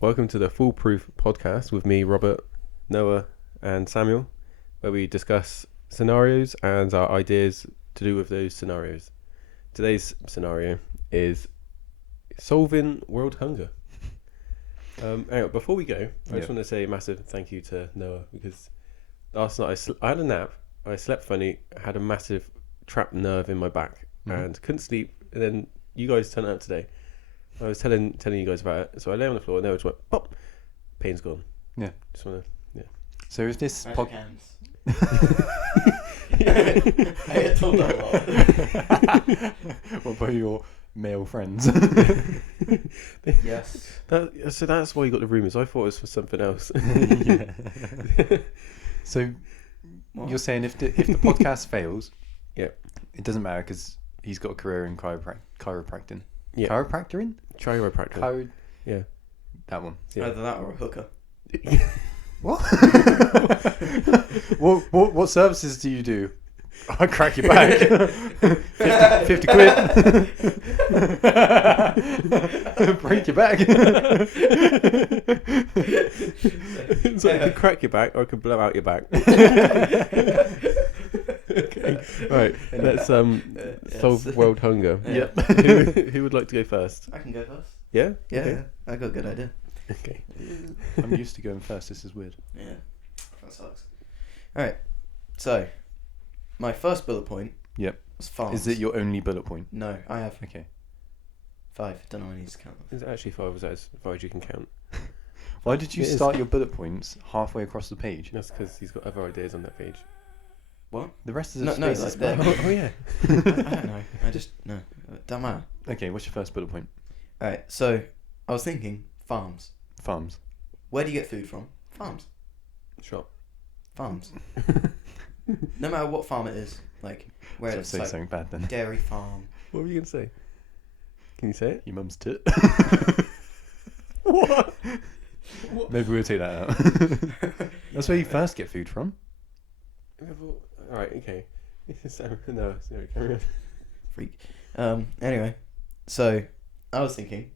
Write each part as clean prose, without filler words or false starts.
Welcome to the Foolproof podcast with me, Robert, Noah, and Samuel, where we discuss scenarios and our ideas to do with those scenarios. Today's scenario is solving world hunger. Anyway, before we go, I just want to say a massive thank you to Noah, because last night I had a nap, I slept funny, had a massive trapped nerve in my back and couldn't sleep, and then you guys turned up today. I was telling you guys about it, so I lay on the floor and Noah just went pop, pain's gone. Yeah. Just want to, So is this hands. I get told that a lot. what about your male friends? Yes. So that's why you got the rumours. I thought it was for something else. Yeah. So What? you're saying if the podcast fails, Yeah. it doesn't matter because he's got a career in chiropractic. Yeah. Chiropractoring? Chiropractor. Yeah. That one. Yeah. Either that or a hooker. What? what services do you do? I crack your back. 50 quid. Break your back. So I could crack your back or I could blow out your back. Okay. Right. Let's solve world hunger. Yep. Who would like to go first? I can go first. Yeah? Yeah, Okay. I got a good idea. Okay. I'm used to going first. This is weird. Yeah, that sucks. Alright, so my first bullet point Yep. was farms. Is it your only bullet point? No, I have Okay. 5. Don't know when I need to count them. There's actually 5 of those, as far as you can count. Why did you It is. start your bullet points halfway across the page? That's because he's got other ideas on that page. What? The rest of No, the no, space is like blank. Oh yeah. I don't know. I just, no. It don't matter. Okay, what's your first bullet point? Alright, so I was thinking farms. Farms. Where do you get food from? Farms. Shop. Farms. No matter what farm it is. Like, where So it's say like something bad then. dairy farm. What were you gonna say? Can you say it? Your mum's tit. What? Maybe we'll take that out. That's where you first get food from. Alright, okay. No, sorry, carry on. Freak. Anyway, so I was thinking,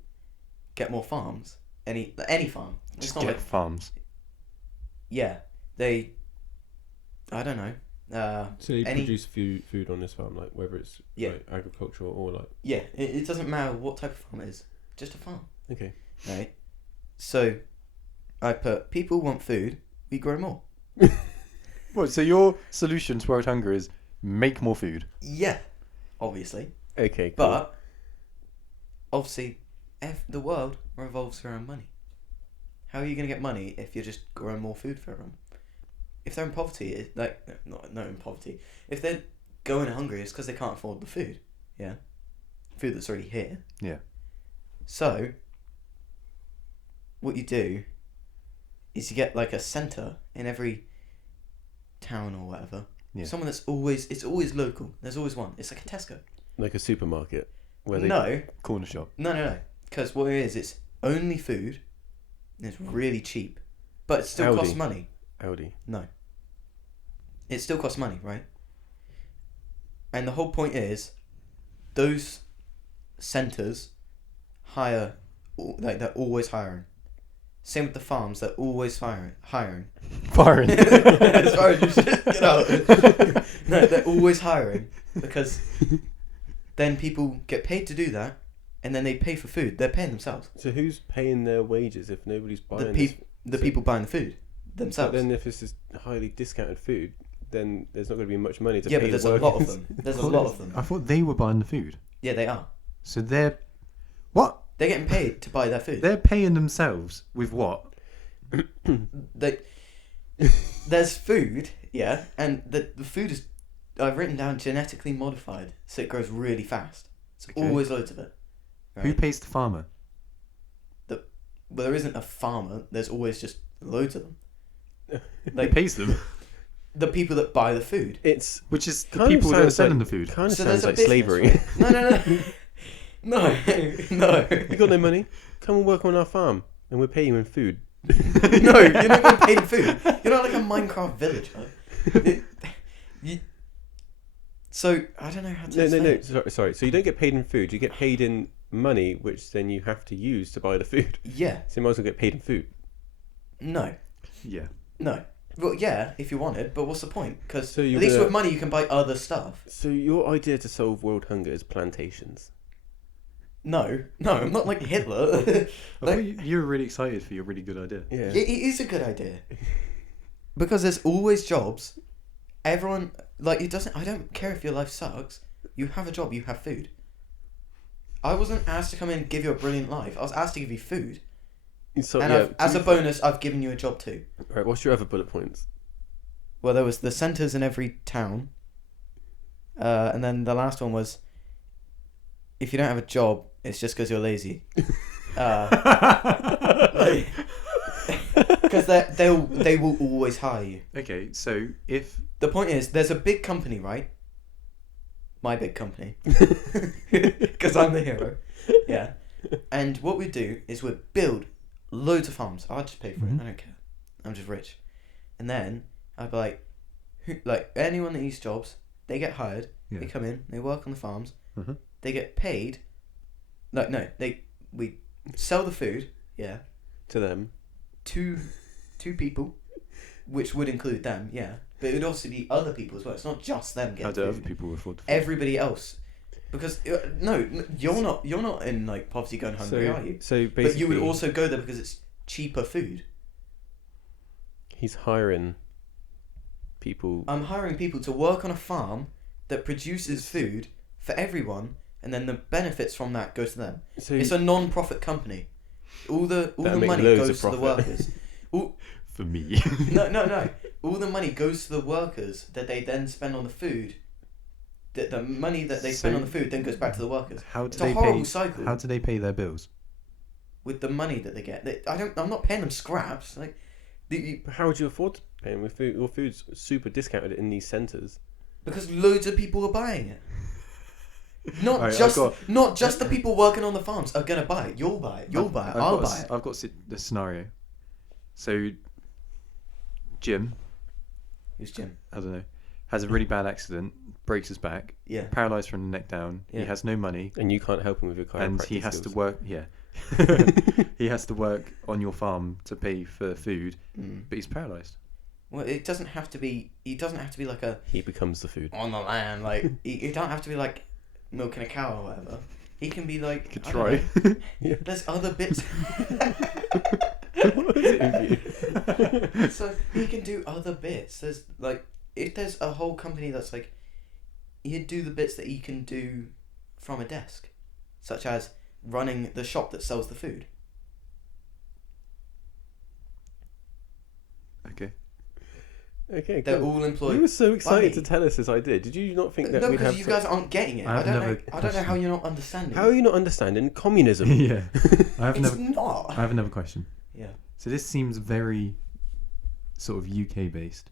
get more farms. Any farm. It's Just not get like, farms. yeah, I don't know. So you Any- produce food on this farm, like whether it's Yeah. like agricultural or like. Yeah, it doesn't matter what type of farm it is. Just a farm, Okay. right? So I put people want food, we grow more. What? So your solution to world hunger is make more food. Yeah, obviously, Okay. Cool. but obviously, the world revolves around money. How are you going to get money if you're just growing more food for everyone? If they're in poverty, not in poverty. If they're going hungry, it's because they can't afford the food. Yeah, food that's already here. Yeah. So, what you do is you get like a centre in every town or whatever. Yeah. Someone it's always local. There's always one. It's like a Tesco. Like a supermarket. Where they... No, Corner shop. no. Because what it is, it's only food. And it's really cheap, but it still costs Aldi. money. Aldi. No. It still costs money, right? And the whole point is, those centres hire, like they're always hiring. Same with the farms, they're always hiring. Firing. Sorry, you should get out. No, they're always hiring because then people get paid to do that, and then they pay for food. They're paying themselves. So who's paying their wages if nobody's buying The people buying the food But themselves. then if this is highly discounted food, then there's not going to be much money to Yeah, pay but there's the a lot of workers. them. There's a lot of them. I thought they were buying the food. Yeah, they are. So they're... What? They're getting paid to buy their food. They're paying themselves with what? There's food, yeah, and the food is, I've written down genetically modified, so it grows really fast. It's Okay. always loads of it. Right? Who pays the farmer? Well, there isn't a farmer. There's always just loads of them. Who Like pays them? the people that buy the food. It's Which is the kind of people that are sounds selling like- the food. kind of So sounds there's a like business, slavery. right? No. You got no money? Come and work on our farm, and we'll pay you in food. No, you're not getting paid in food. You're not like a Minecraft villager. So I don't know how to. No. explain it. Sorry. So you don't get paid in food. You get paid in money, which then you have to use to buy the food. Yeah. So you might as well get paid in food. No. Yeah. No. Well, yeah, if you wanted, but what's the point? Because So at you're least gonna- with money you can buy other stuff. So your idea to solve world hunger is plantations. No, I'm not like Hitler. I Like- thought you were really excited for your really good idea. Yeah. It is a good idea. Because there's always jobs. Everyone, like, it doesn't, I don't care if your life sucks. You have a job, you have food. I wasn't asked to come in and give you a brilliant life. I was asked to give you food. So, And yeah, as a bonus, I've given you a job too. Right, what's your other bullet points? Well, there was the centres in every town. And then the last one was, if you don't have a job, it's just because you're lazy. Because they will always hire you. Okay, so if The point is, there's a big company, right? My big company. Because I'm the hero. Yeah. And what we do is we build loads of farms. I'll just pay for it. I don't care. I'm just rich. And then I'd be like, anyone that needs jobs, they get hired. Yeah. They come in. They work on the farms. Mhm. They get paid. Like, no, we sell the food. Yeah. To them. Two people, which would include them. Yeah. But it would also be other people as well. It's not just them getting how do food. other people afford to Everybody else, because no, you're not in like poverty going hungry, are you? So basically, But you would also go there because it's cheaper food. he's hiring people. I'm hiring people to work on a farm that produces food for everyone, and then the benefits from that go to them. So It's a non-profit company. All the That'll make money loads goes of to the profit. workers. for me? No. All the money goes to the workers that they then spend on the food. The money that they spend So- on the food then goes back to the workers. How do It's a they horrible pay? cycle. How do they pay their bills? With the money that they get, I'm not paying them scraps. Like, how would you afford to pay him with food? Your food's super discounted in these centres. because loads of people are buying it. Not Alright, just I've got- not just the people working on the farms are gonna buy it. You'll buy it. You'll buy it. I'll buy it. I've got the scenario. So, Jim, Who's Jim? I don't know, has a really bad accident, breaks his back, Yeah. paralysed from the neck down. Yeah. He has no money, And you can't help him with your chiropractic and he has to skills. work. Yeah, he has to work on your farm to pay for food, Mm. but he's paralysed. Well, it doesn't have to be. He doesn't have to be like a He becomes the food. on the land. Like he don't have to be like milking a cow or whatever. He can be like. Could I don't try. know. Yeah. There's other bits. What is it with you? So he can do other bits. There's like if there's a whole company that's like he'd do the bits that he can do from a desk, such as running the shop that sells the food. Okay. Okay, They're cool. all You employed. were so excited me. to tell us this idea. Did you not think that No, we'd because have you to- guys aren't getting it. I I have don't know. another I don't know how question. you're not understanding. How are you not understanding communism? Yeah, I have It's another. not. I have another question. Yeah. So this seems very sort of UK based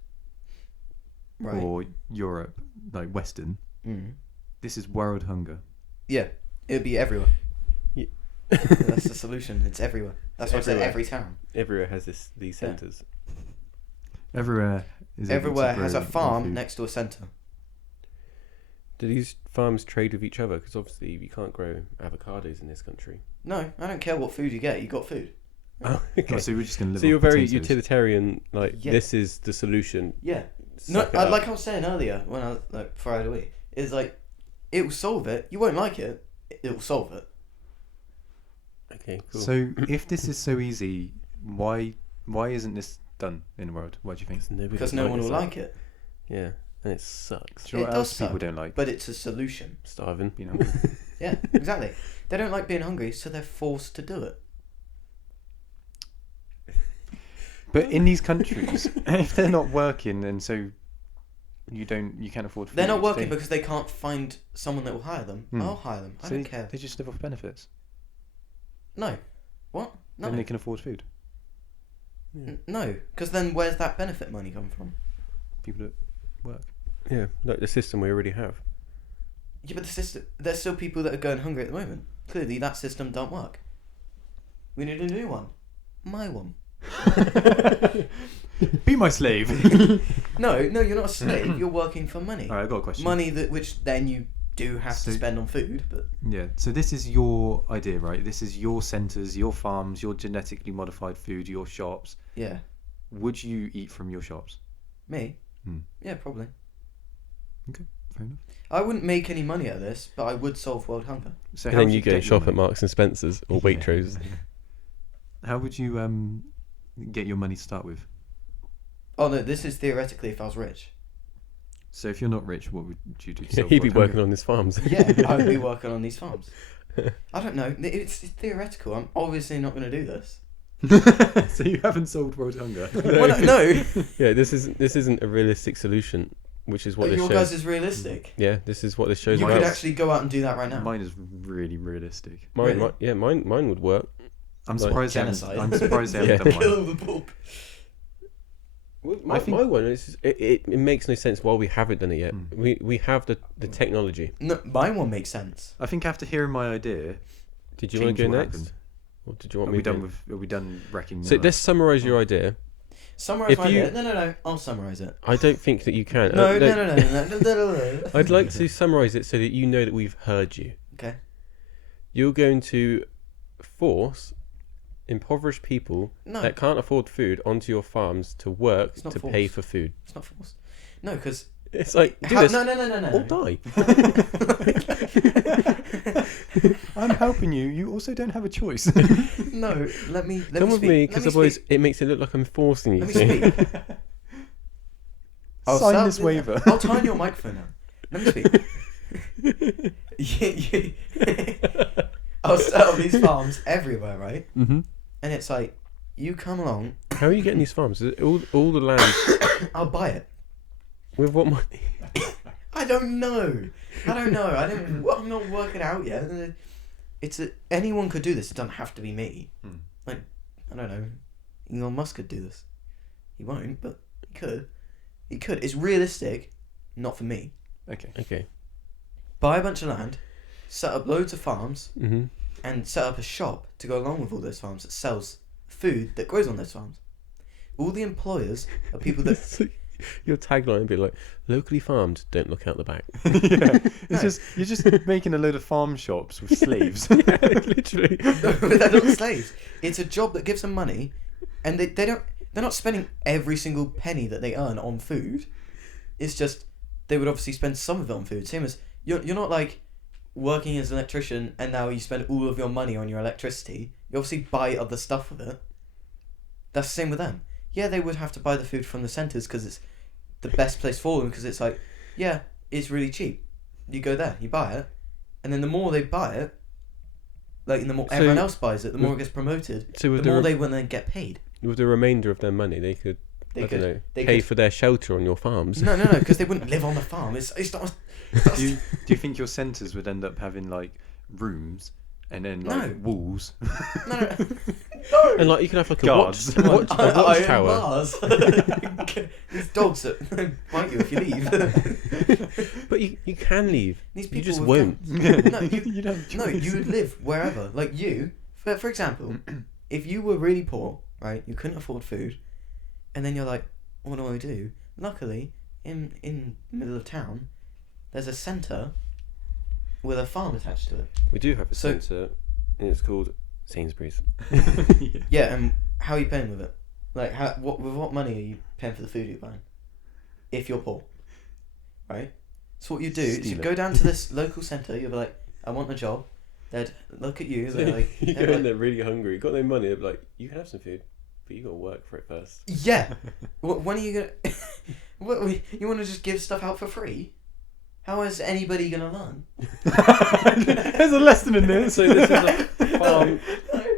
Right. or Europe, like Western. Mm. This is world hunger. Yeah. It'd be everywhere. Yeah. That's the solution. It's everywhere. That's why I said Everywhere. every town. Everywhere has these Yeah. centres. Everywhere is able to Everywhere has grow a more farm food. next to a centre. Do these farms trade with each other? Because obviously you can't grow avocados in this country. No, I don't care what food you get. You got food. Oh, okay. Oh, so we're just gonna live. So you're off very potatoes. utilitarian. Like Yeah. this is the solution. Yeah. No, Suck it up. like I was saying earlier when I was like before I had a wee, is like it will solve it. You won't like it. It will solve it. Okay, cool. So if this is so easy, why isn't this done in the world? What do you think? Because no one will like it. Yeah, and it sucks. Do you know It what does else people suck. don't like? But it's a solution. Starving. You know, Yeah, exactly. They don't like being hungry, so they're forced to do it. but in these countries, if they're not working, and so you can't afford. Food, They're not working they, because they can't find someone that will hire them. Hmm. I'll hire them. I so don't care. They just live off benefits. No. What? No. Then they can afford food. Yeah. No, because then where's that benefit money come from? People that work. Yeah, like the system we already have. Yeah, but the system. There's still people that are going hungry at the moment. Clearly, that system don't work. We need a new one. My one. Be my slave. No, you're not a slave. You're working for money. All right, I got a question. Money that which then you do have So- to spend on food, but Yeah. So this is your idea, right? This is your centres, your farms, your genetically modified food, your shops. yeah, Would you eat from your shops? me, Hmm. yeah, probably. Fair enough. I wouldn't make any money out of this, but I would solve world hunger. So And how then would you go get your shop at money? Marks and Spencer's or Yeah. Waitrose. How would you get your money to start with? Oh no, this is theoretically if I was rich. So if you're not rich, what would you do? To solve He'd be world working hunger? on his farms. Yeah, I would be working on these farms. I don't know. It's theoretical. I'm obviously not going to do this. So you haven't solved world hunger. Well, no. Yeah, this isn't a realistic solution, which is what this Your shows. guys is realistic. Yeah, this is what this shows You about. could actually go out and do that right now. Mine is really realistic. Mine, Really? mine would work. I'm Like surprised. genocide. I'm surprised they Yeah. haven't done Kill mine. the poop. My, I think- my one is it makes no sense why we haven't done it yet. Mm. We have the technology. No, mine one makes sense. I think after hearing my idea, Did you want to Change go will next, happen. or did you want are me we to? done with? Are we done wrecking? So the- let's summarize your idea. Summarize If my you- idea. No. I'll summarize it. I don't think that you can. No. I'd like to summarize it so that you know that we've heard you. Okay. You're going to force impoverished people No, that can't afford food onto your farms to work It's not to pay forced. for food. it's not forced. No, because It's like do this No. or die. I'm helping you. You also don't have a choice. No, let me Come with speak. me, Let because me otherwise speak. it makes it look like I'm forcing you. Let me see? speak. Sign start this with- waiver. I'll turn your microphone on. Let me speak. I'll set up these farms everywhere, right? Mm-hmm. And it's like, you come along, How are you getting these farms? Is it all the land I'll buy it. with what money? I don't know. I'm not working out yet. Anyone could do this. It doesn't have to be me. Hmm. Like, I don't know. Elon Musk could do this. He won't, but he could. He could. It's realistic, not for me. Okay. Okay. Buy a bunch of land, set up loads of farms, Mm-hmm. and set up a shop to go along with all those farms that sells food that grows on those farms. All the employers are people that Your tagline would be like, locally farmed, don't look out the back. Yeah. It's No. just you're just making a load of farm shops with slaves. Yeah, literally. they're not slaves. It's a job that gives them money, and they're not spending every single penny that they earn on food. It's just they would obviously spend some of it on food. Same as you're not like working as an electrician and now you spend all of your money on your electricity. You obviously buy other stuff with it. That's the same with them. Yeah, they would have to buy the food from the centres because it's the best place for them, because it's like, yeah, it's really cheap. You go there, you buy it, and then the more they buy it, like, and the more So- everyone else buys it, the more it gets promoted, So with the more the, they will then get paid. with the remainder of their money, they could, They I could, don't know, they pay could- for their shelter on your farms. No, because they wouldn't live on the farm. It's not. Do you think your centres would end up having like rooms and then like No. walls? No. And like you could have like a Guards. watchtower. Bars. These dogs that bite you if you leave. But you can leave. These You people just with won't. guns. No, You'd have a No, choice. you would live wherever. Like you, for example, if you were really poor, right, you couldn't afford food, and then you're like, what do I do? Luckily, in the middle of town, there's a centre with a farm attached to it. We do have a So- centre, and it's called Sainsbury's. Yeah. Yeah, and how are you paying with it? Like, with what money are you paying for the food you're buying? If you're poor, right? So what you do is you Steal it. go down to this local centre. You'll be like, I want a job. They'd look at you. So They're like, you they're go in like, there really hungry, got no money. They're like, you can have some food, but you got to work for it first. yeah. When are you gonna? What, you want to just give stuff out for free? How is anybody gonna learn? There's a lesson in this. So this is No.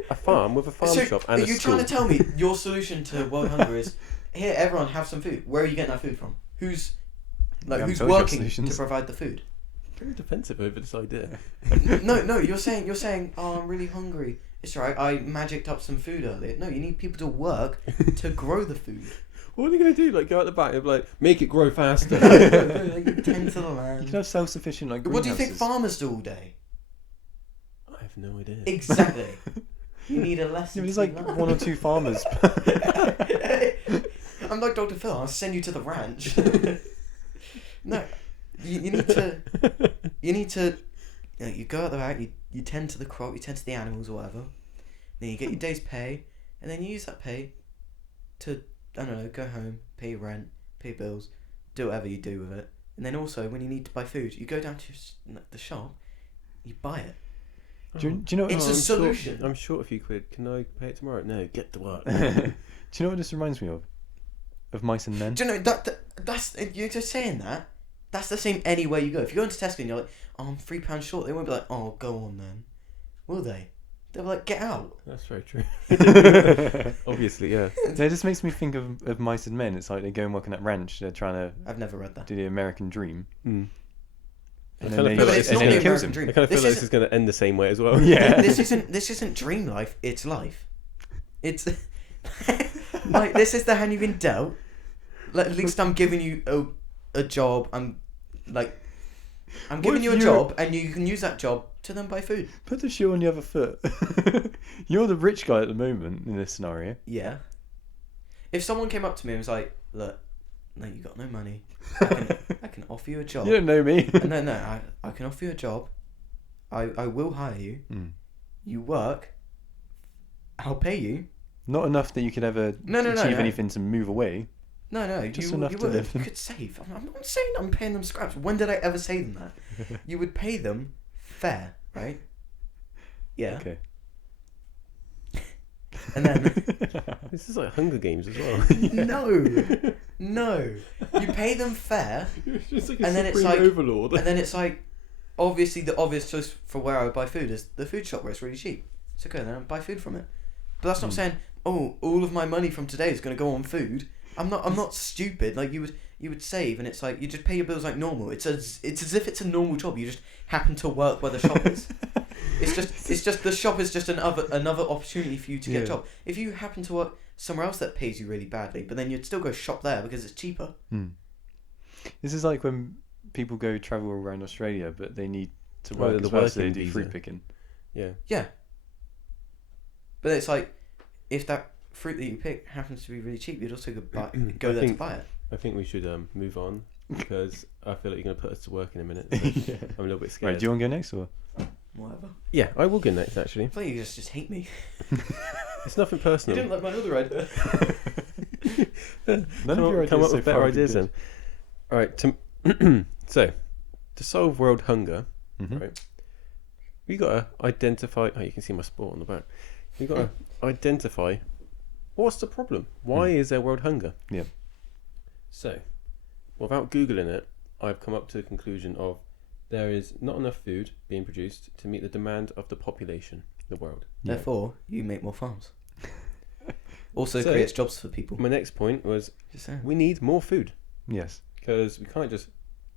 a farm with a farm So shop and are a you school. trying to tell me your solution to world hunger is here? Everyone have some food. Where are you getting that food from? Who's haven't who's told you your working to solutions. provide the food? Very defensive over this idea. No. You're saying. Oh, I'm really hungry. It's alright. I magicked up some food earlier. No, you need people to work to grow the food. What are they going to do? Like go out the back and be like, make it grow faster. No, you tend to the You land. can have self-sufficient like What do you think greenhouses. farmers do all day? I have no idea. Exactly. You need a Yeah, lesson. but there's to like be learned. one or two farmers. I'm like Dr. Phil. I'll send you to the ranch. No, you need to. you need to, you go out there, you tend to the crop, you tend to the animals or whatever. Then you get your day's pay, and then you use that pay to, I don't know, go home, pay your rent, pay your bills, do whatever you do with it. And then also, when you need to buy food, you go down to the shop, you buy it. Do you know? It's a solution. I'm short a few quid. Can I pay it tomorrow? No, get to work. Do you know what this reminds me of? Of Mice and Men. Do you know that's you're just saying that? That's the same anywhere you go. If you go into Tesco and you're like, "Oh, I'm £3 short," they won't be like, "Oh, go on then," will they? They'll be like, "Get out." That's very true. Obviously, yeah. It just makes me think of Mice and Men. It's like they go and work in that ranch. They're trying to I've never read that. do the American dream. Mm. And I then kind of they- feel But like it's and not then the he kills American him. dream. I kind of feel This like this isn't- is going to end the same way as well. Yeah. This isn't dream life. It's life. It's like this is the hand you've been dealt. Like, at least I'm giving you a job. I'm giving if you a you- job, and you can use that job to then buy food. Put the shoe on the other foot. You're the rich guy at the moment in this scenario. Yeah. If someone came up to me and was like, "Look, no, you got no money. I can offer you a job." You don't know me. No, I can offer you a job. I will hire you. Mm. You work. I'll pay you. Not enough that you could ever No, achieve anything to move away. No, Just you enough you to would. live. You could save. I'm not saying I'm paying them scraps. When did I ever say them that? You would pay them fair, right? Yeah. Okay. And then This is like Hunger Games as well. no, you pay them fair, It's just like And then it's like- overlord. and then it's like, obviously the obvious choice for where I would buy food is the food shop where it's really cheap. So go there and buy food from it. But that's not saying, oh, all of my money from today is going to go on food. I'm not stupid. Like you would save, and it's like you just pay your bills like normal. It's as if it's a normal job. You just happen to work where the shop is. It's just the shop is just another opportunity for you to get a Yeah. job. If you happen to work somewhere else that pays you really badly, but then you'd still go shop there because it's cheaper. This is like when people go travel around Australia, but they need to Oh, work the as well, so they working do visa. fruit picking. Yeah. Yeah. But it's like, if that fruit that you pick happens to be really cheap, you'd also go I there to think- buy it. I think we should move on because I feel like you're going to put us to work in a minute. So Yeah. I'm a little bit scared. Right, do you want to go next or? Whatever. Yeah, I will go next actually. I thought you just hate me. It's nothing personal. like my other idea. None of your come ideas up so with far better have been ideas then. All right, so to solve world hunger, good. Mhm. right, we got to identify. Oh, you can see my sport on the back. We got to identify what's the problem. Why is there world hunger? Yeah. So, without googling it, I've come up to the conclusion of there is not enough food being produced to meet the demand of the population, the world. Yeah. Therefore, you make more farms. Also So- creates jobs for people. My next point was Just saying. we need more food Yes. because we can't just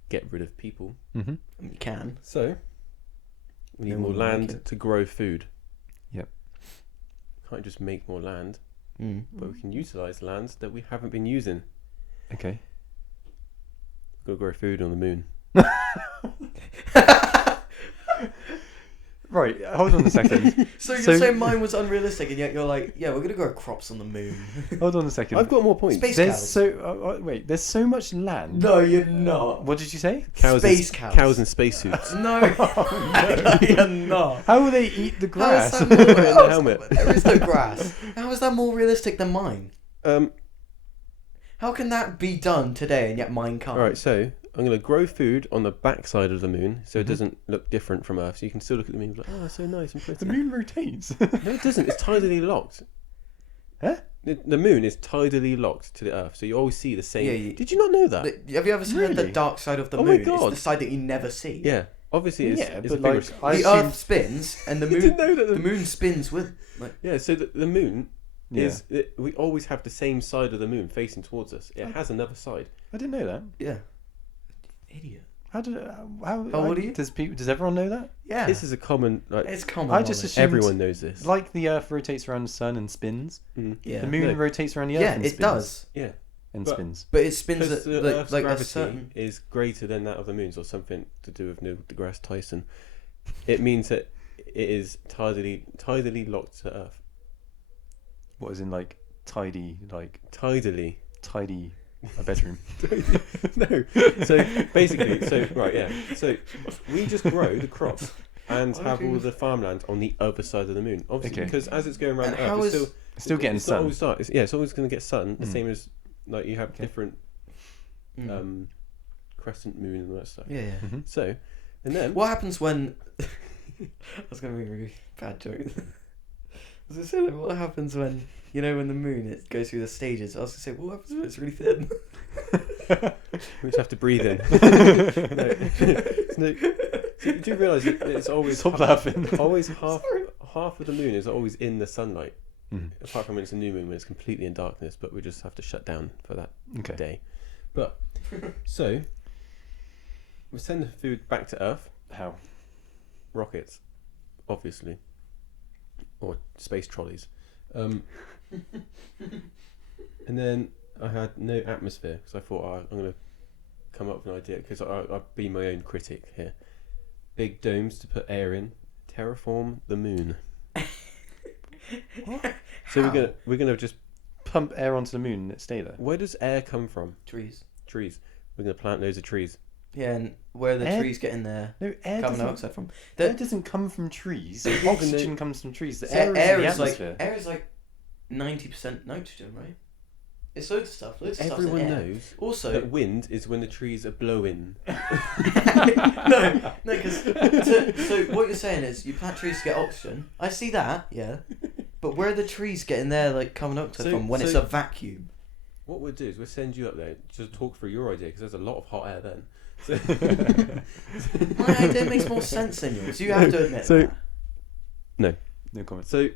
get rid of people. Mm-hmm. You can. So, we need No more one will make land it. to grow food. Yep. Can't just make more land, Mm. but we can utilise lands that we haven't been using. Okay. Go grow food on the moon. Right, hold on a second. So you're So- saying mine was unrealistic, and yet you're like, yeah, we're gonna grow crops on the moon. Hold on a second. I've got more points. Space There's cows. so wait. There's so much land. No, you're not. What did you say? Cows Space and, cows. Cows and spacesuits. No, no, you're not. How will they eat the How is grass? that more Put it in the helmet. There is no grass. How is that more realistic than mine? Um, How can that be done today and yet mine can't? all right, so I'm going to grow food on the backside of the moon so it Mhm. doesn't look different from Earth. So you can still look at the moon and be like, oh, that's so nice and pretty. The moon rotates. No, it doesn't. It's tidally locked. Huh? The moon is tidally locked to the Earth, so you always see the same. Yeah, you- Did you not know that? Have you ever heard the Really? dark side of the Oh my moon? It's God. the side that you never see. Yeah, obviously it's, Yeah, it's but a bigger. like, I The assume- Earth spins and the You moon. didn't know that The moon spins with. Like, Yeah, so the moon Yeah. we always have the same side of the moon facing towards us. It has another side. I didn't know that. yeah. Idiot. How did How old are you? Does everyone know that? Yeah. This is a common like It's common. I just knowledge. assumed- everyone knows this. Like the Earth rotates around the sun and spins, Mm. Yeah. the moon No. rotates around the Earth Yeah, and it spins. does. Yeah, And But- spins. But it spins because at the like, Earth's like a gravity certain. is greater than that of the moon's, or something to do with Neil deGrasse Tyson. It means that it is tidally locked to Earth. What is in like tidy, like Tidally. tidy? A bedroom. No. So basically, So we just grow the crops and have all the farmland on the other side of the moon. Obviously, Okay. because as it's going around And the Earth, how it's is- Still getting it's not sun. always dark. It's always going to get sun. The Mm. same as like you have Okay. different Mm. crescent moon and all that stuff. Yeah. Mm-hmm. So, and then What happens when? I was gonna make a really bad joke. I was gonna say, like, what happens when when the moon it goes through the stages? I was gonna say, what happens when it's really thin? we just have to breathe in. No, so you do realise it's always Stop laughing. always half of the moon is always in the sunlight. Mhm. Apart from when it's a new moon, when it's completely in darkness, but we just have to shut down for that Okay. day. But so we send the food back to Earth. How? Rockets, obviously, or space trolleys. And then I had no atmosphere because I thought I'm going to come up with an idea because I'd be my own critic here. Big domes to put air in, terraform the moon. So How? we're gonna just Pump air onto the moon and it stay there. where does air come from? Trees. Trees. We're gonna plant loads of trees. Yeah, and where the Air- trees get in there, No, air carbon doesn't, dioxide from. air doesn't come from trees. Even Oxygen though- comes from trees. The So air, air is is the like atmosphere. 90% nitrogen, right? It's loads of stuff. Loads of Everyone stuff's in air. knows Also, that wind is when the trees are blowing. no, because so what you're saying is you plant trees to get oxygen. I see that, yeah, but where are the trees getting their like carbon dioxide So- from when it's so- a vacuum? What we'll do is we'll send you up there to talk through your idea because there's a lot of hot air then. So My idea makes more sense than yours. You have to admit So- that. No comments. so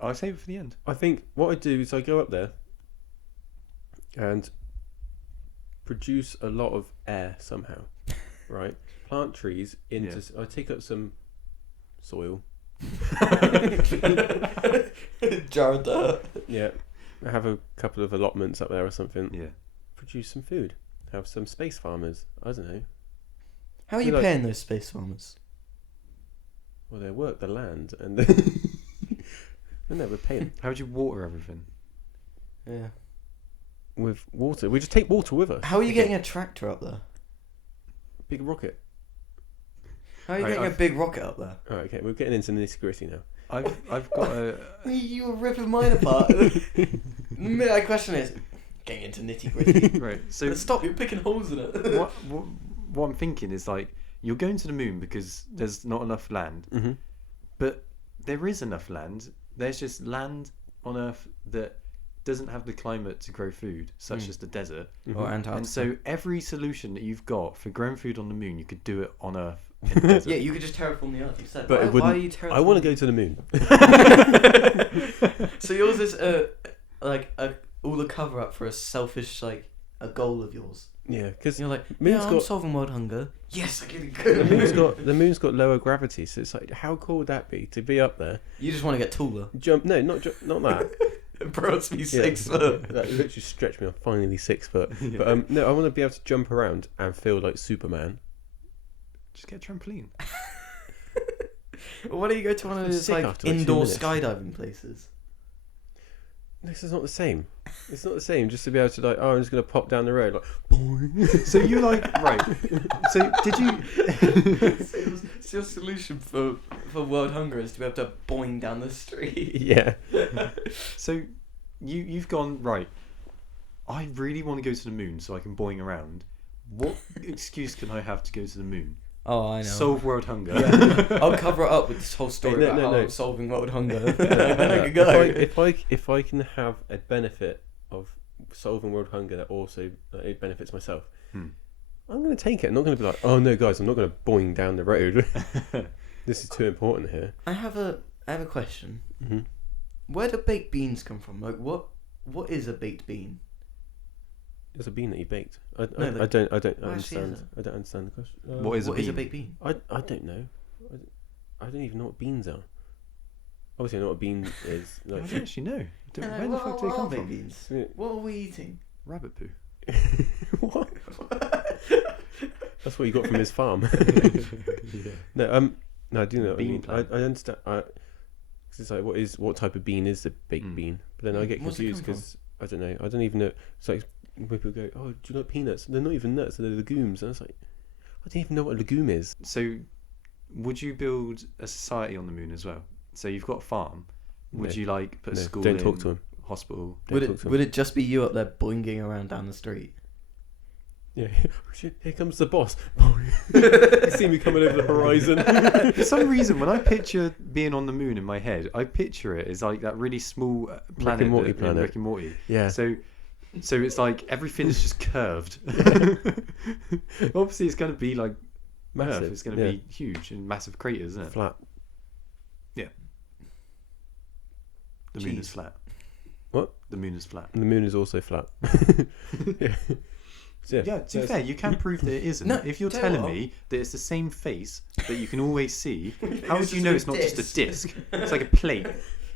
I'll save it for the end. I think what I do is I go up there and produce a lot of air somehow, right? Plant trees into. I take up some soil. Jar of dirt. Yeah, I have a couple of allotments up there or something. Yeah. Produce some food. Have some space farmers. I don't know. How are you Like- paying those space farmers? Well, they work the land and and they would pay them How would you water everything? Yeah. with water. We just take water with us. How are you Okay. getting a tractor up there? Big rocket. How are you Right, getting a I've- big rocket up there? All right, okay, we're getting into nitty gritty now. I've got a. You were ripping mine apart. My question is, getting into nitty gritty. Right. So Stop! You're picking holes in it. what I'm thinking is like you're going to the moon because there's not enough land, Mm-hmm. but there is enough land. There's just land on Earth that doesn't have the climate to grow food, such as the desert. Or Antarctica. And so every solution that you've got for growing food on the moon, you could do it on Earth in the desert. Yeah, you could just terraform the Earth. You said. But why, it wouldn't. why are you terraforming? I want to go to the moon. So yours is all the cover up for a selfish a goal of yours. Yeah, because You're like, Moon's I'm got- solving world hunger. Yes, I can the moon's got lower gravity, so it's like, how cool would that be to be up there? You just want to get taller. Jump? No, not that. Bro, it's me Yeah. 6 foot. That literally stretched me. I'm finally 6 foot. But no, I want to be able to jump around and feel like Superman. Just get a trampoline. Why don't you go to one of I'm those sick after, like, 2 indoor minutes. skydiving places? This is not the same. It's not the same. Just to be able to I'm just gonna pop down the road like, boing. So you like right? So did you? So your solution for world hunger is to be able to boing down the street. Yeah. So you've gone right. I really want to go to the moon so I can boing around. What excuse can I have to go to the moon? Oh, I know. Solve world hunger. Yeah. I'll cover it up with this whole story No, about no, how no. I'm solving world hunger. No, I could go. if I can have a benefit of solving world hunger that also it benefits myself, I'm going to take it. I'm not going to be like, oh no, guys, I'm not going to boing down the road. This is too important here. I have a question. Mm-hmm. Where do baked beans come from? Like, what is a baked bean? It's a bean that you baked. I No, don't what actually understand. is it? I don't understand the question. What is What a is a bean? baked bean? I don't know. I don't even know what beans are. Obviously, I know what a bean is. I Like, don't actually know. Yeah, Where the fuck do they what come are baked from? beans? Yeah. What are we eating? Rabbit poo. what? That's what he got from his farm. Yeah. No, I do know what I Bean mean. plant. I understand. 'Cause it's like, what type of bean is the baked bean? But then I get Where's it confused come because I don't know. I don't even know. It's like people go, "Oh, do you like peanuts?" They're not even nuts; they're legumes. And I was like, I don't even know what a legume is. So, would you build a society on the moon as well? So you've got a farm. Would No. you like put a No, school don't in, talk to him. hospital? Don't talk to him. Would it just be you up there boinging around down the street? Yeah, here comes the boss. You see me coming over the horizon. For some reason, when I picture being on the moon in my head, I picture it as like that really small planet, and Morty in planet. Rick and Morty. Yeah. So it's like everything is just curved. Obviously, it's going to be like Massive. Earth. It's going to be huge and massive craters, isn't it? Flat. The moon is Jeez. flat. What? The moon is flat. And the moon is also flat. Yeah. So, Yeah, to be fair, you can prove that it isn't. No, If you're tell you telling what. me that it's the same face that you can always see, how would It's you just know a it's not just a disc. disc? It's like a plate.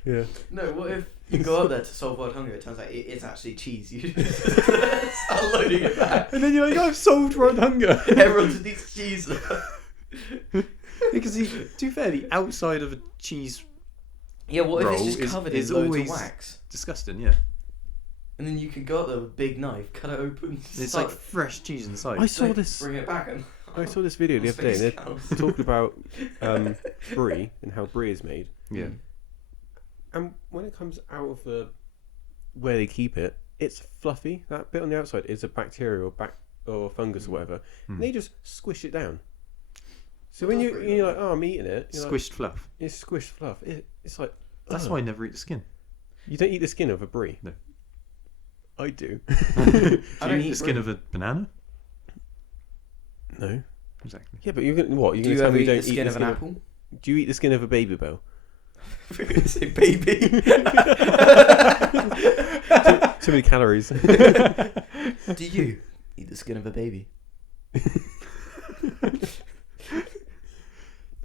Yeah. No, what if you go up there to solve world hunger? It turns out it is actually cheese. You just start loading it back. And then you're like, I've solved world hunger. Everyone just eats cheese. Because to be fair, the outside of a cheese Yeah, what if it's roll just is- covered is in loads always- of wax? disgusting, yeah. And then you can go up there with a big knife, cut it open. It's start- like fresh cheese inside. I saw this. Bring it back and. I saw this video the other day. And Space they're cows. talking about brie and how brie is made. Yeah. And when it comes out of the where they keep it, it's fluffy. That bit on the outside is a bacteria or fungus or whatever. And they just squish it down. So when That's pretty you're like, oh, I'm eating it, you're Squished fluff. like, it's squished fluff. It's like That's ugh. why I never eat the skin. You don't eat the skin of a brie. No. I do. Do I you don't eat eat the skin brie. of a banana? No. Exactly. Yeah, but you're gonna what? You're Do gonna you tell ever me eat you the don't eat skin the of an skin apple? Do you eat the skin of a baby bell? We're going to say baby. Too many calories. Do you eat the skin of a baby?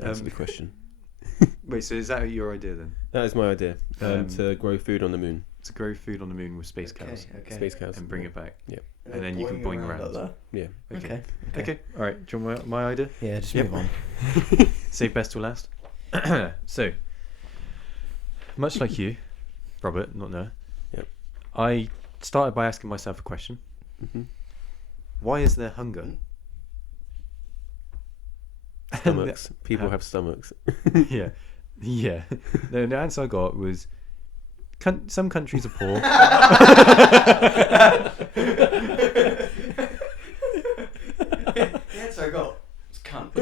Answer the question. Wait, so is that your idea then? That is my idea. Um, To grow food on the moon. To grow food on the moon with space cows Okay. Space cows. and bring it back. Yeah. And then you can boing around. up there. Yeah. Okay. Okay. Okay. All right. Do you want my idea? Yeah, just Yep. move on. Save best till last. So, much like you, Robert, not Noah. Yep. I started by asking myself a question. Mm-hmm. Why is there hunger? Stomachs. People have stomachs. Yeah. Yeah. The answer I got was some countries are poor. The answer I got was cunt.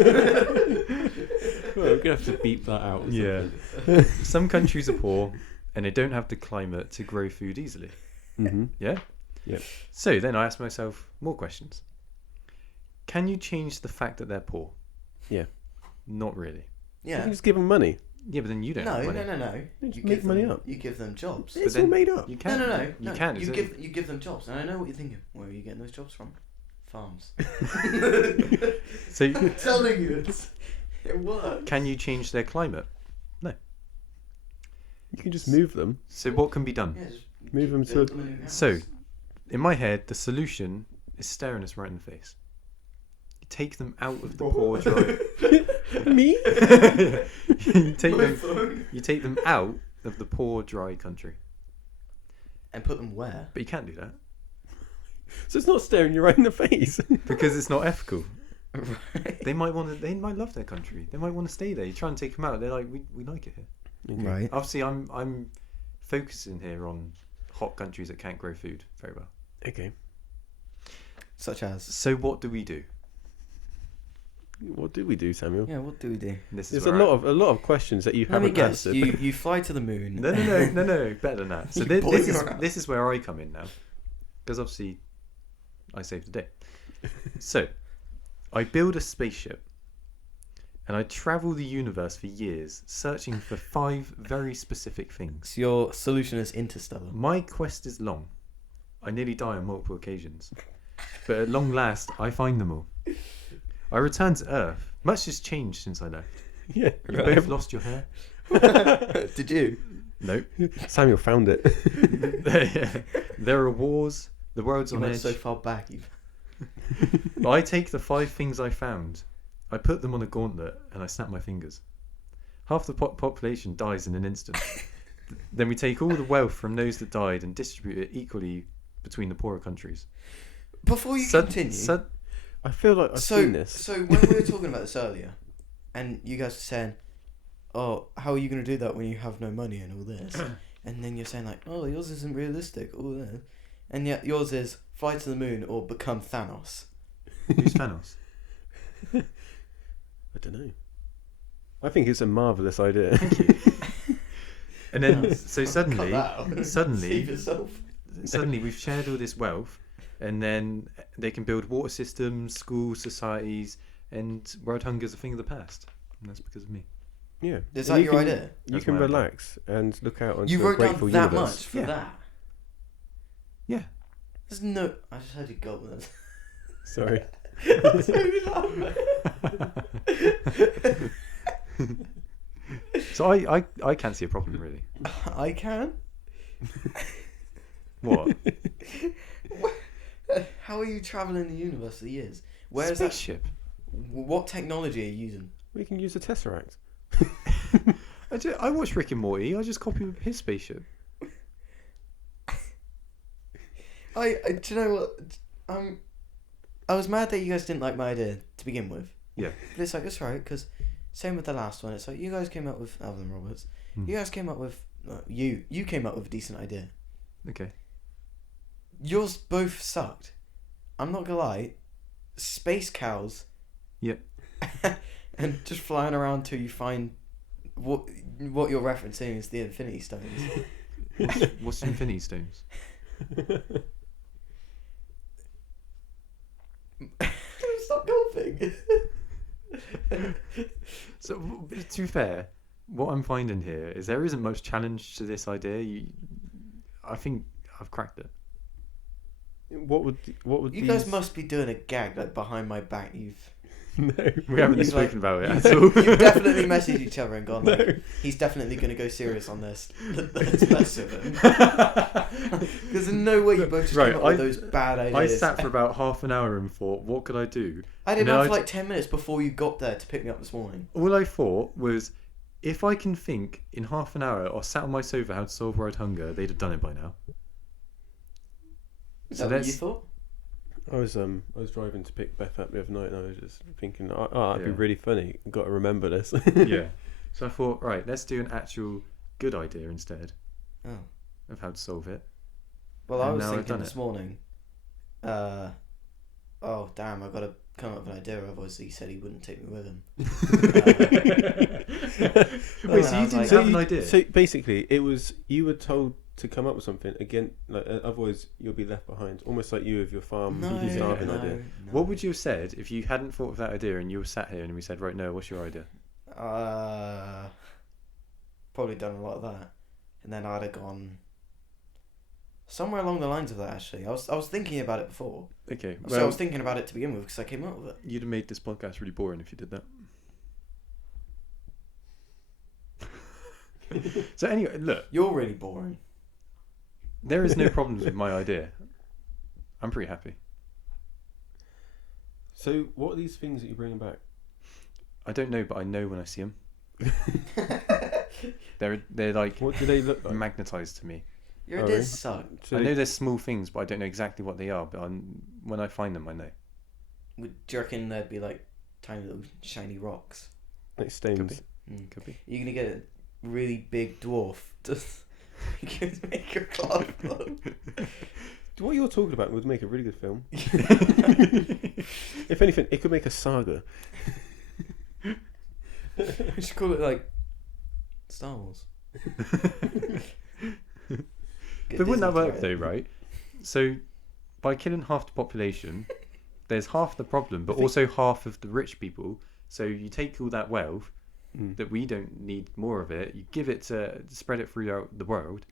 Well, we're gonna have to beep that out. or Yeah. something. Some countries are poor and they don't have the climate to grow food easily. Mm-hmm. Yeah? Yep. So then I asked myself more questions. Can you change the fact that they're poor? Yeah. Not really. You Yeah. can just give them money. Yeah, but then you don't No, have no, money. no, no. Just You make give money them, up. You give them jobs. It's then all made up. You No, can. no, no. You no. can. You Is give it? you give them jobs, and I know what you're thinking. Where are you getting those jobs from? Farms. So I'm telling you, it works. can you change their climate? You can just move them. So what can be done? Yeah, just Move them to build them a new house. So, in my head, the solution is staring us right in the face. You take them out of the poor dry. me. You take them out of the poor dry country. And put them where? But you can't do that So it's not staring you right in the face. because it's not ethical. Right. They might love their country. They might want to stay there. You try and take them out. They're like, we like it here. Right. Obviously, I'm focusing here on hot countries that can't grow food very well. Okay. Such as. So what do we do? What do we do, Samuel? Yeah, what do we do? This is There's where a lot of questions that you Let me haven't guess. answered. You fly to the moon. No, better than that. So You this, boy this is around. this is where I come in now, because obviously, I saved the day. So, I build a spaceship, and I travel the universe for years, searching for 5 very specific things. So your solution is interstellar. My quest is long. I nearly die on multiple occasions, but at long last, I find them all. I return to Earth. Much has changed since I left. Yeah. You Right. both lost your hair. Did you? Nope. Samuel found it. There are wars. The world's You on went edge. so far back. I take the 5 things I found, I put them on a gauntlet, and I snap my fingers. Half the population dies in an instant. Then we take all the wealth from those that died and distribute it equally between the poorer countries. Before you continue, I feel like I've seen this. So when we were talking about this earlier, and you guys were saying, "Oh, how are you going to do that when you have no money and all this?" And then you're saying like, "Oh, yours isn't realistic, all this," and yet yours is fly to the moon or become Thanos. Who's Thanos? I don't know. I think it's a marvelous idea. Thank you. And then, so Cut suddenly, that out. suddenly, Save yourself. suddenly we've shared all this wealth, and then they can build water systems, schools, societies, and world hunger is a thing of the past. And that's because of me. Yeah. Is And that you your can- idea? You That's can my idea. relax and look out onto You a wrote grateful down that universe. much for Yeah. that? Yeah. There's no. I just heard you gulp with Sorry. That's really loud. So I can't see a problem really. I can. What? How are you traveling the universe for years? Where's that? Spaceship. What technology are you using? We can use the Tesseract. I watch Rick and Morty. I just copy his spaceship. Do you know what? I was mad that you guys didn't like my idea to begin with. Yeah. But it's like, it's right, because same with the last one. It's like, you guys came up with, other than Roberts, you guys came up with, you came up with a decent idea. Okay. Yours both sucked. I'm not gonna lie. Space cows. Yep. And just flying around till you find what you're referencing is the Infinity Stones. What's Infinity Stones? Stop golfing. So, to be fair, what I'm finding here is there isn't much challenge to this idea. I think I've cracked it. What would You guys must be doing a gag like behind my back. No. We haven't You've spoken about it at You've all. definitely messaged each other and gone like, he's definitely going to go serious on this. Let's mess with him. There's no way you both just Right, came up with those bad I ideas. sat for about half an hour and thought, what could I do? I didn't No, have I for like 10 minutes before you got there to pick me up this morning. All I thought was, if I can think in half an hour or sat on my sofa how to solve world hunger, they'd have done it by now. Is So that what you that's- thought? I was driving to pick Beth up the other night and I was just thinking, oh, that'd be Yeah. really funny. Got to remember this. Yeah. So I thought, right, let's do an actual good idea instead Oh. of how to solve it. Well, I And was now I've thinking done this it. morning, oh, damn, I've got to come up with an idea, otherwise he said he wouldn't take me with him. Wait, so I you was didn't like- have an idea? So basically, it was you were told to come up with something again. Like otherwise, you'll be left behind. Almost like you with your farm No, starving no, idea. no. What would you have said if you hadn't thought of that idea and you were sat here and we said, right, no, what's your idea? Probably done a lot of that, and then I'd have gone somewhere along the lines of that. Actually, I was thinking about it before. Okay, So I well, was thinking about it to begin with because I came up with it. you'd have made this podcast really boring if you did that. So anyway, look, You're really boring. there is no problems with my idea. I'm pretty happy. So what are these things that you're bringing back? I don't know, but I know when I see them. They're like What do they look like? magnetized to me. Your Oh, ideas really? suck. So I know they're small things, but I don't know exactly what they are. But when I find them, I know. Do you reckon there'd be like tiny little shiny rocks? like Could stones. be. Mm. Could be. You're gonna get a really big dwarf to make your club. What you're talking about would make a really good film. If anything, it could make a saga. We should call it like Star Wars. But wouldn't that work though, right? So, by killing half the population, there's half the problem, but also half of the rich people. So you take all that wealth that we don't need more of it, you give it to spread it throughout the world,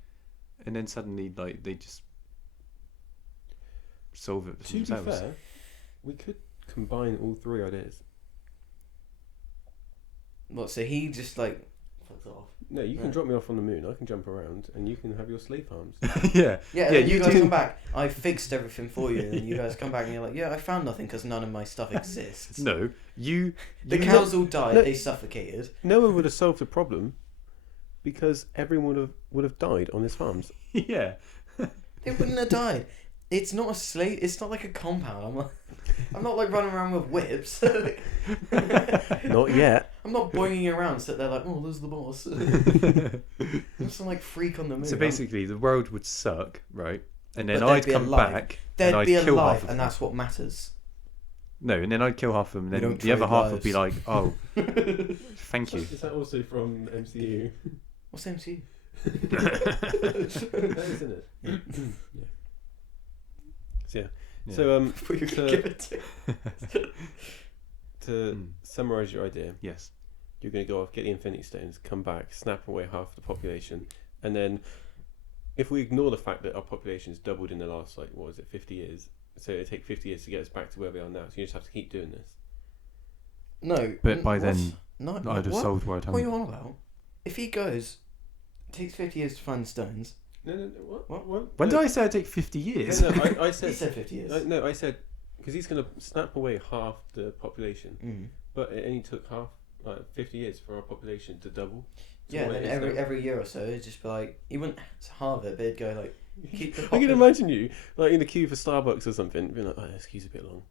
and then suddenly like they just solve it for To be themselves. fair, we could combine all three ideas. What? So he just like fucks off. No, you can Right. drop me off on the moon. I can jump around, and you can have your slave farms. Yeah, Yeah, and Yeah, then you you guys do- come back. I fixed everything for you, and then you guys come back and you're like, yeah, I found nothing because none of my stuff exists. No, you. The you cows all died. no. They suffocated. No one would have solved the problem because everyone would have died on his farms. Yeah. They wouldn't have died. It's not a slave. It's not like a compound. I'm not like running around with whips. Not yet. I'm not boinging around so they're like, oh, there's the boss. I'm some like freak on the moon. So basically, the world would suck, right? And then But they'd I'd be come alive. back They'd and I'd be kill half alive, of them. and that's what matters. No, and then I'd kill half of them, and We then don't the other trade half would be like, lives. oh, thank you. Is that also from MCU? What's MCU? That is, isn't it? Yeah. So, yeah. Yeah. So Before you to- give it to summarise your idea, Yes. you're going to go off, get the Infinity Stones, come back, snap away half the population, and then if we ignore the fact that our population's doubled in the last, like, what was it, 50 years, so it'd take 50 years to get us back to where we are now, so you just have to keep doing this. No. But by what? then, No. I'd have what? solved world What are you hunger. on about? If he goes, it takes 50 years to find the stones. No, what? When no, did I say it'd take 50 years? No, I He said... said 50 years. No, I said... Because he's going to snap away half the population, Mm. but it only took 50 years for our population to double. to Yeah, what then it is now. every year or so, it'd just be like, he wouldn't halve it, but it'd go like, keep the I can popul- imagine you, like, in the queue for Starbucks or something, being like, oh, this queue's a bit long.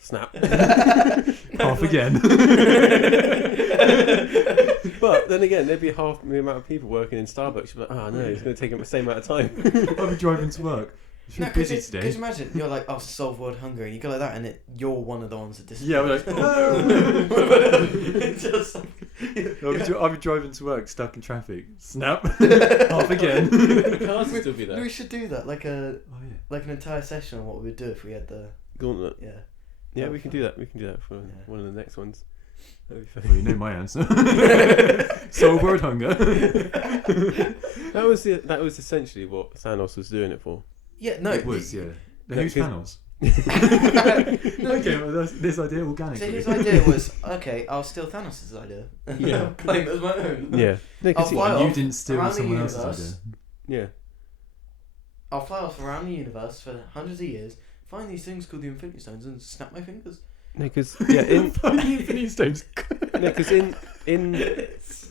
Snap. Half again. But then again, there'd be half the amount of people working in Starbucks. You'd be like, oh no, it's going to take them the same amount of time. I'll be driving to work. It's No, busy because today. imagine, you're like, oh, solve world hunger, and you go like that, and you're one of the ones that Yeah, I'll disappears. be like, It's just like, I'll be driving to work stuck in traffic. Snap. Half again. The cars would still be we there. should do that, like Oh, yeah. an entire session on what we would do if we had the, Gauntlet. yeah. Yeah, Oh, we can fun. do that. We can do that for Yeah. one of the next ones. That'd be Well, funny. you know my answer. Solve world hunger. That was essentially what Thanos was doing it for. Yeah, no. It was, yeah. Yeah, Who's 'cause- Thanos? No, Okay, well, that's this idea So organically. his idea was, okay, I'll steal Thanos' idea. Yeah. Claim it as my own. Yeah. No, 'cause I'll he- fly You off didn't steal around the someone else's universe. idea. yeah. I'll fly off around the universe for hundreds of years, find these things called the Infinity Stones, and snap my fingers. No, because yeah, in Find the Infinity Stones. no, 'cause in That's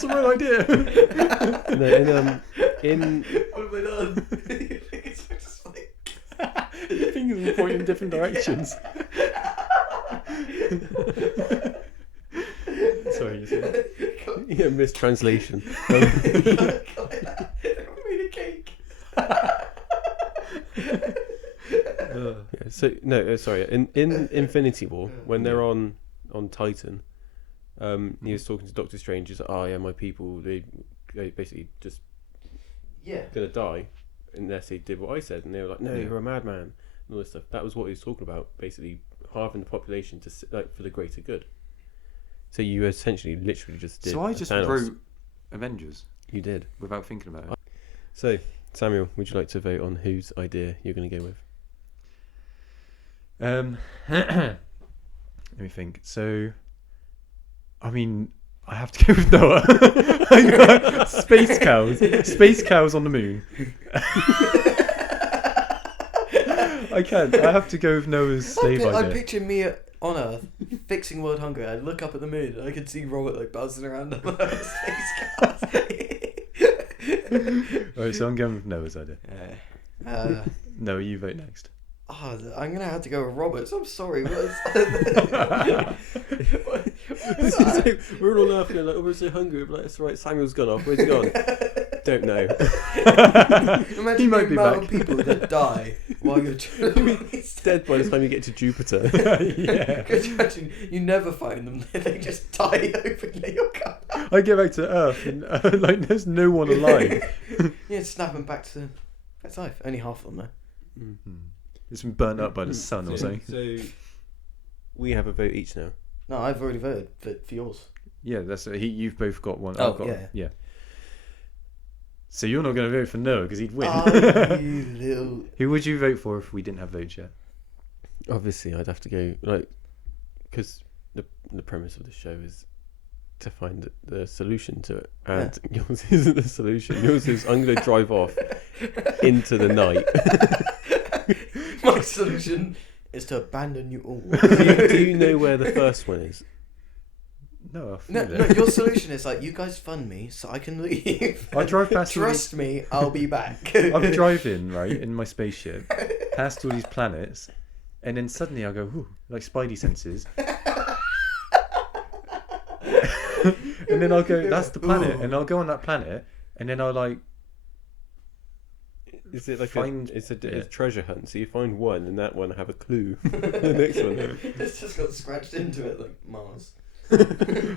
the right idea. no, in What have I done? Your fingers are just like... Your fingers will point in different directions. Sorry, you see. yeah, mistranslation. Go like that. We made a cake. Yeah, so no, sorry. In Infinity War, when they're on Titan, he was talking to Doctor Strange. He's like, "Oh yeah, my people, they basically just Yeah. gonna die unless they did what I said." And they were like, "No, Yeah. you're a madman," and all this stuff. That was what he was talking about, basically halving the population like for the greater good. So you essentially, literally just did. So I a just Thanos. wrote Avengers You did. without thinking about it. So Samuel, would you like to vote on whose idea you're going to go with? Let me think. So, I mean, I have to go with Noah. Space cows on the moon. I can't. I have to go with Noah's slave I idea. picture me on Earth fixing world hunger. I'd look up at the moon and I could see Robert like buzzing around on space cars. Right, so I'm going with Noah's idea. uh, Noah, you vote next. oh, I'm gonna have to go with Roberts. I'm sorry. What's We're all laughing like, "Oh, we're so hungry." We're like, "That's right." Samuel's gone off. Where's he gone? Don't know. Imagine He might the be amount back. of people that die while you're Dead by the time you get to Jupiter. Yeah. Could you imagine? You never find them. They just die openly. You'll come. I get back to Earth and like there's no one alive. Yeah, snap them back to life. Only half of them though. It's been burnt up by the sun or something. So we have a vote each now. No, I've already voted for yours. Yeah, that's you've both got one. Oh, I've got yeah. So you're not going to vote for Noah because he'd win. Oh, you little. Who would you vote for if we didn't have votes yet? Obviously, I'd have to go because the premise of the show is to find the solution to it, and yours isn't the solution. Yours is I'm going to drive off into the night. My solution is to abandon you all. Do you know where the first one is? No, No, your solution is like, you guys fund me so I can leave. I drive past all Trust me, I'll be back. I'll be driving, right, in my spaceship, past all these planets, and then suddenly I'll go, ooh, like Spidey senses. And then I'll go, that's the planet, and I'll go on that planet, and then I'll like, Is it like find it's a it. treasure hunt? So you find one, and that one have a clue. The next one. It's just got scratched into it like Mars.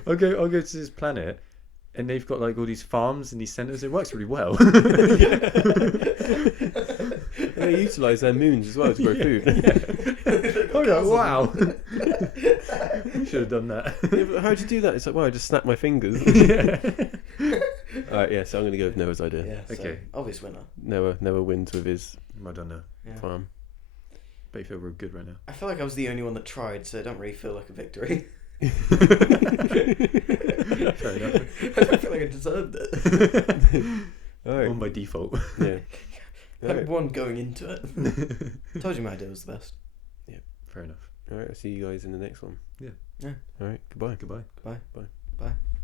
I'll go to this planet, and they've got like all these farms and these centers. It works really well. They utilise their moons as well to grow food. Oh yeah, wow. Should have done that. Yeah, but how'd you do that? It's like, well, I just snapped my fingers. Alright, yeah, so I'm going to go with Noah's idea. Yeah. So, Okay. obvious winner. Noah wins with his I don't know. Yeah. farm. But you feel real good right now. I feel like I was the only one that tried, so I don't really feel like a victory. Fair enough. I don't feel like I deserved it. Alright. On by default. Yeah. I had one going into it. Told you my idea was the best. Fair enough. Alright, I'll see you guys in the next one. Yeah. Yeah. Alright, goodbye. Goodbye. Bye.